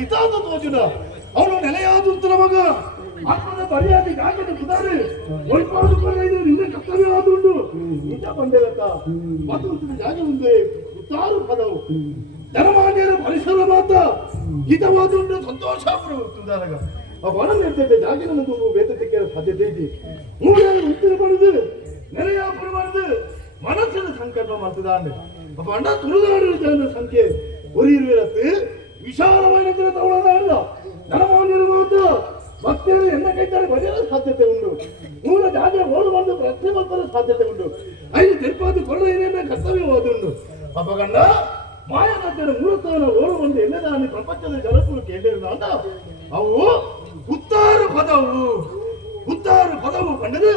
ಇತಾದ ತೋಜುನ ಅವನು ನೆಲೆಯಾದಂತರ ಮಗ ಆತ್ಮದ ಮರ್ಯಾದೆ ಯಾಕೆ ಕುದಾರೆ ಒಯ್ಪಾಡು ಇದು ನಿನ್ನ ಕರ್ತವ್ಯ ಆದುಂಡು ನಿಜ ಬಂದೇವತ್ತ ಮತ್ತೊಂದು ಜಾಗ ಮುಂದೆ ಉತ್ತಾರು ಪದವು ಜನಮಾನ್ಯರ ಪರಿಸರ ಮಾತ ಹಿತವಾದುಂಡು ಸಂತೋಷ ತುದಾರಗ ಆ ಬಣ ನಿರ್ತಿದ್ದ ಜಾಗಿನನ್ನು ವೇತಕ್ಕೆ ಸಾಧ್ಯತೆ ಇದೆ ಮೂರನೇ ಉತ್ತರ ಪಡೆದು ನೆಲೆಯಾಪುರ ಮಾಡಿದು ಮನಸ್ಸಿನ ಸಂಕಲ್ಪ ಮಾಡ್ತಿದ್ದಾನೆ ಅಪ್ಪ ಅಣ್ಣ ತುಳಿದಾಡುವ ಜನರ ಸಂಖ್ಯೆ ಒರಿಯಿರುವಿರತ್ತು ವಿಶಾಲమైన ತಗೊಳ್ಳೋದಲ್ಲ ಜನಮಾನ್ಯರ ಮಾತು ಭಕ್ತರು ಎನ್ನ ಕೈತಾರೆ ಬರೆಯಲು ಸಾಧ್ಯತೆ ಉಂಟು ಮೂಲ ಜಾಗ ಓಡು ಬಂದು ಪ್ರಶ್ನೆ ಮಾಡ್ತಾರೆ ಸಾಧ್ಯತೆ ಉಂಟು ಐದು ತೆರಪಾದು ಕೊರಳೆಯನ್ನ ಕರ್ತವ್ಯವಾದುಂಟು ಅಪ್ಪ ಗಂಡ ಮಾಯನತ್ತರ ಮೂಲತನ ಓಡು ಬಂದು ಎನ್ನೆದಾನಿ ಪ್ರಪಂಚದ ಜನಕರು ಕೇಳಿರಲ್ಲ ಅಂತ ಅವು ಉತ್ತಾರ ಪದವು ಕಂಡದು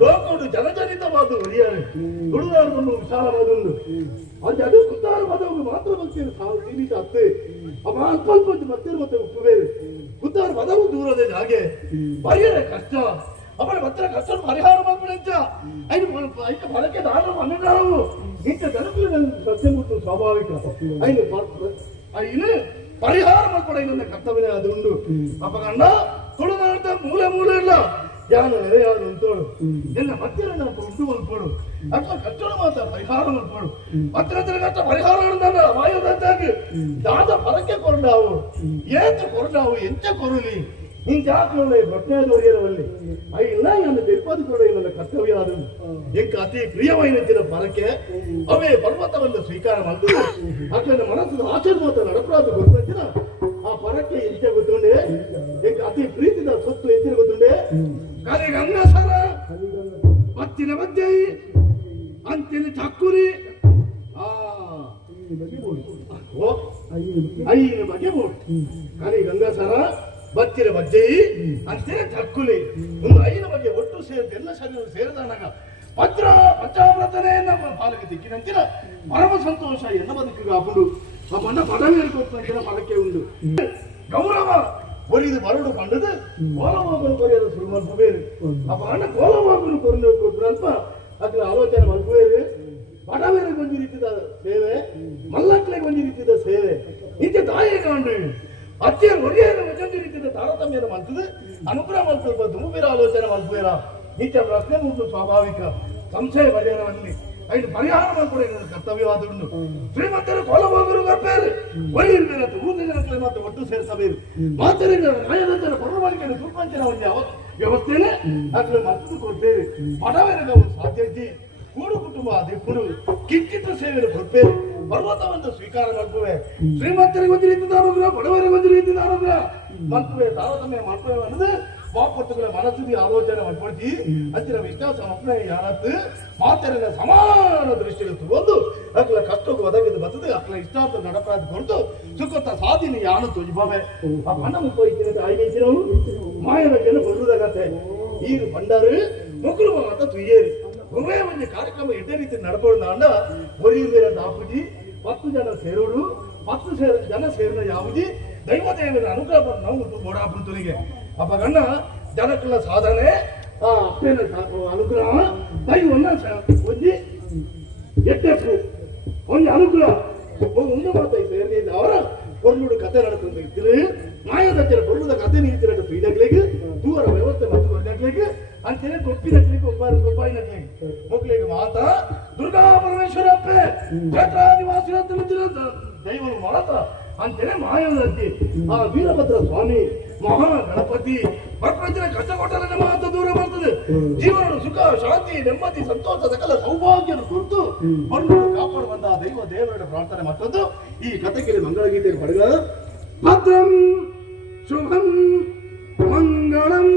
ಲೋಕಡು ಜನಜನಿತವಾದ ಒರಿಯಾರೆ ತುಳುದಾಡುವನ್ನು ವಿಶಾಲವಾದುಂಡು ಅದು ಉತ್ತಾರ ಪದವು ಮಾತ್ರ ಭಕ್ತಿಯನ್ನು ಸೀಮಿತ ಅತ್ತೆ ಅವ ಅಲ್ಪ ಭಕ್ತಿಯರು ಮತ್ತೆ ಉಪ್ಪು ಬೇರೆ ಉತ್ತಾರ ಪದವು ದೂರದ ಹಾಗೆ ಪರಿಹಾರ ಕಷ್ಟ ಅವಳ ಭಕ್ತರ ಕಷ್ಟ ಪರಿಹಾರ ಮಾಡ್ಬಿಡಂತ ಐದು ಬಳಕೆ ದಾನ ಮನೆಗಾರವು ಇಂಥ ಜನಗಳು ಸತ್ಯ ಮುಟ್ಟು ಸ್ವಾಭಾವಿಕ ಐದು ಪರಿಹಾರ ಮಾಡ್ಕೊಡ ಇನ್ನೊಂದು ಕರ್ತವ್ಯ ಅದು ಉಂಟು ಅಪ್ಪ ಗಂಡ ತುಳುನಾಟ ಮೂಲೆ ಇಲ್ಲ ಯಾನು ಯಾರು ಉಂಟೋಳು ಎಲ್ಲ ಮತ್ತೆ ಉಂಟು ಮಲ್ಪೋಡು ಅಥವಾ ಕಚ್ಚೋಳು ಮಾತ್ರ ಪರಿಹಾರ ಮಲ್ಪೋಡು ಮತ್ತೆ ಕಷ್ಟ ಪರಿಹಾರ ವಾಯುದಾಗಿ ದಾದ ಪರಕ್ಕೆ ಕೊರಡಾವು ಏತು ಕೊರಡಾವು ಎಂಚ ಕೊರಲಿ ನೀನ್ ಜಾಕ್ಲೇ ಭಕ್ತಿಯ ಒರಿಯರವಲ್ಲಿ ಇಲ್ಲ ನನ್ನ ತಿರುಪತಿ ಕೂಡ ನನ್ನ ಕರ್ತವ್ಯ ಅದು ಎಂಕ ಅತಿ ಪ್ರಿಯವಾಯಿನ ಪರಕ್ಕೆ ಅವೇ ಪರ್ವತವನ್ನು ಸ್ವೀಕಾರ ಮಾಡಿದ್ರು ಅಕ್ಕನ ಮನಸ್ಸಿನ ಆಶೀರ್ವಾದ ನಡಪರಾದ ಗೊತ್ತಿನ ಆ ಪರಕ್ಕೆ ಎಂಚ ಗೊತ್ತುಂಡೆ ಎಂಕ ಅತಿ ಪ್ರೀತಿದ ಸೊತ್ತು ಎಂಚಿನ ಗೊತ್ತುಂಡೆ ಕಲಿಗಂಗ ಸರ ಮತ್ತಿನ ಮಧ್ಯೆ ಅಂತಿನ ಚಕ್ಕುರಿ ಐನ ಬಗೆ ಬೋಟ್ ಕಲಿಗಂಗ ಸರ ಬತ್ತಿರ ಬಜ್ಜೆ ಅಂತಿನ ಚಕ್ಕುಲಿ ಒಂದು ಐನ ಬಗ್ಗೆ ಒಟ್ಟು ಸೇರಿದ ಎಲ್ಲ ಶರೀರ ಸೇರಿದಾಗ ಪಂಚಾಮೃತನೇ ನಮ್ಮ ಪಾಲಕ್ಕೆ ದಿಕ್ಕಿನಂತಿನ ಪರಮ ಸಂತೋಷ ಎನ್ನ ಬದುಕಿಗೆ ಹಾಕೊಂಡು ಆ ಮಣ್ಣ ಪದವಿ ಕೊಟ್ಟಂತಿನ ಫಲಕ್ಕೆ ಉಂಟು ಗೌರವ ಒರಿದು ಬರಡು ಕಂಡದು ಕೋಲವಾಗಲು ಕೊರಿಯಲು ಶುರು ಮಲ್ಪಬೇರು ಆ ಮಣ್ಣ ಕೋಲವಾಗಲು ಕೊರಲು ಕೊಟ್ಟರು ಅಲ್ಪ ಅದ್ರ ಆಲೋಚನೆ ಮಲ್ಪಬೇರು ಪಡವೇರಿಗೆ ಒಂದು ರೀತಿಯ ಸೇವೆ ಮಲ್ಲಕ್ಕಳಿಗೆ ಒಂದು ರೀತಿಯ ಸೇವೆ ಇಂಥ ತಾಯಿಗೆ ಕಾಂಡು ಅತ್ತೆಯ ಒರಿಯನ್ನು ಒಂದು ರೀತಿಯ ತಾರತಮ್ಯನ ಮಲ್ತದೆ ಅನುಗ್ರಹ ಮಲ್ಪದ ದುಂಬಿರ ಆಲೋಚನೆ ಮಲ್ಪೇರ ಇಂಥ ಪ್ರಶ್ನೆ ಉಂಟು ಸ್ವಾಭಾವಿಕ ಸಂಶಯ ಪರಿಹಾರದಲ್ಲಿ ಐದು ಪರಿಹಾರ ಮಾಡ್ಕೊಡ ಕರ್ತವ್ಯವಾದ ಉಂಟು ಶ್ರೀಮಂತರು ಕೋಲವಾಗರು ಬರ್ಬೇರು ಒರಿಯಿರ್ಬೇರತ್ತು ಊರಿನ ಜನಕ್ಕೆ ಮತ್ತೆ ಒಟ್ಟು ಸೇರಿಸಬೇಕು ಮಾತರಿಂದ ನ್ಯಾಯದಂತರ ಪರಮಾಲಿಕೆಯನ್ನು ಸುರ್ಪಂಚನ ಒಂದು ವ್ಯವಸ್ಥೆನೇ ಅದನ್ನು ಮದ್ದು ಕೊಡ್ಬೇರು ಪಡವೇರಿಗೆ ಅವರು ಸಾಧ್ಯತೆ ಕೂಡು ಕುಟುಂಬ ದಿಕ್ಕುಡು ಕಿಂಚಿತ್ತು ಸೇವೆಯನ್ನು ಕೊಡ್ಬೇರು ಪರ್ವತವನ್ನು ಸ್ವೀಕಾರ ಮಾಡ್ತೇವೆ ಶ್ರೀಮಂತರಿಗೆ ಒಂದು ರೀತಿಯ ಆರೋಗ್ಯ ಬಡವರಿಗೆ ಒಂದು ರೀತಿಯ ಆರೋಗ್ಯ ಮಾಡ್ತೇವೆ ತಾರತಮ್ಯ ಮಾಡ್ತೇವೆ ಅನ್ನೋದು ವಾಪತ್ತುಗಳ ಮನಸ್ಸಿಗೆ ಆಲೋಚನೆ ಮಾಡ್ಕೊಳ್ತಿ ಅಂಚಿನ ವಿಶ್ವಾಸ ಮಕ್ಕಳ ಯಾರತ್ತು ಮಾತರಿನ ಸಮಾನ ದೃಷ್ಟಿಗೆ ತಗೊಂಡು ಅಕ್ಲ ಕಷ್ಟಕ್ಕೆ ಒದಗಿದ್ದು ಬರ್ತದೆ ಅಕ್ಲ ಇಷ್ಟಾರ್ಥ ನಡಪಾದ ಕೊಡ್ತು ಸುಖತ ಸಾಧಿನಿ ಯಾನು ತುಜಿಬಾವೆ ಆ ಬಣ್ಣ ಮುಪ್ಪೈತಿನ ಆಯ್ಕೆಗಳು ಮಾಯದ ಜನ ಬರುವುದಾಗತ್ತೆ ಈಗ ಬಂಡಾರು ಮುಕ್ಕಳು ಅಂತ ತುಯ್ಯೇರಿ ಒಮ್ಮೆ ಒಂದು ಕಾರ್ಯಕ್ರಮ ಇದೇ ರೀತಿ ನಡ್ಕೊಂಡು ಅಂಡ ಒರಿಯುವುದೇರಂತ ಹಾಕುಜಿ 10 ಜನ ಸೇರೋಡು 10 ಜನ ಸೇರಿದ ಯಾವುದಿ ದೈವದೇವರ ಅನುಗ್ರಹ ನಾವು ಗೋಡಾಪುರನಿಗೆ ಅಪ್ಪ ಗಣ್ಣ ಜನಕ್ಕೆಲ್ಲ ಸಾಧನೆ ಆ ಅಪ್ಪನ ಅನುಗ್ರಹ ದೈವನ್ನ ಒಂದಿ ಎಟ್ಟೆಪ್ಪು ಒಂದು ಅನುಗ್ರಹ ಒಂದು ಮಾತಾಯಿ ಸೇರಿದ ಅವರ பொருளோட கதை நடந்து இருக்குது மாயதத்திர பொருளோட கதை நீத்திரட்ட பீடಗಳಿಗೆ ದೂರ ವ್ಯವಸ್ಥೆ ಮತ್ತು ವರ್ಗಗಳಿಗೆ ಅಂತೆಯೇ ಕೊಪ್ಪಿನಗಳಿಗೆ ಒಬ್ಬಾಯಿನಗಳಿಗೆ ಮಕ್ಕಳಿಗೆ ಮಾತಾ ದುರ್ಗಾ ಪರಮೇಶ್ವರಪ್ಪೆ ಕ್ಷೇತ್ರಾದಿವಾಸಿರ ದೈವನು ಮಾತ ಅಂತೆಯೇ ಮಾಯದತ್ತಿ ಆ ವೀರಭದ್ರ ಸ್ವಾಮಿ ಮಹಾ ಗಣಪತಿ ಪ್ರಪಂಚದ ಕಷ್ಟ ಕೊಟ್ಟರೆ ಮಾತ್ರ ದೂರ ಬರ್ತದೆ ಜೀವನದ ಸುಖ ಶಾಂತಿ ನೆಮ್ಮದಿ ಸಂತೋಷ ಸಕಲ ಸೌಭಾಗ್ಯದ ಕುರಿತು ಬರುವುದು ಕಾಪಾಡುವಂತ ದೈವ ದೇವರ ಪ್ರಾರ್ಥನೆ ಮತ್ತೊಂದು ಈ ಕಥೆಗೆ ಮಂಗಳಗೀತೆ ಪಡೆದ ಭದ್ರಂ ಶುಭಂ ಮಂಗಳಂ